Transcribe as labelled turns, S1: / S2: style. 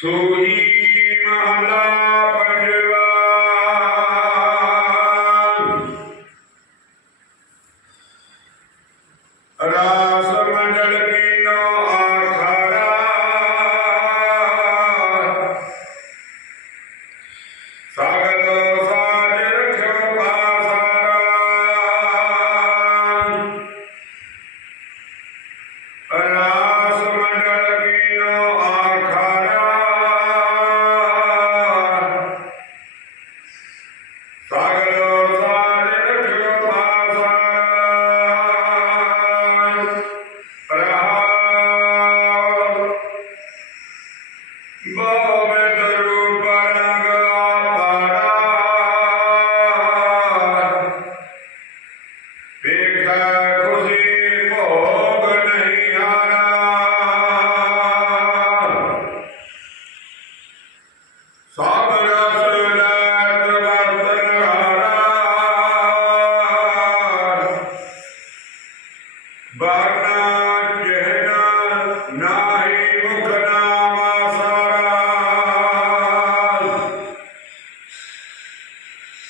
S1: ਸੋਹੀ ਮਹਲਾ ਪੰਜਵਾ ਰਾਸ ಸಾಗರ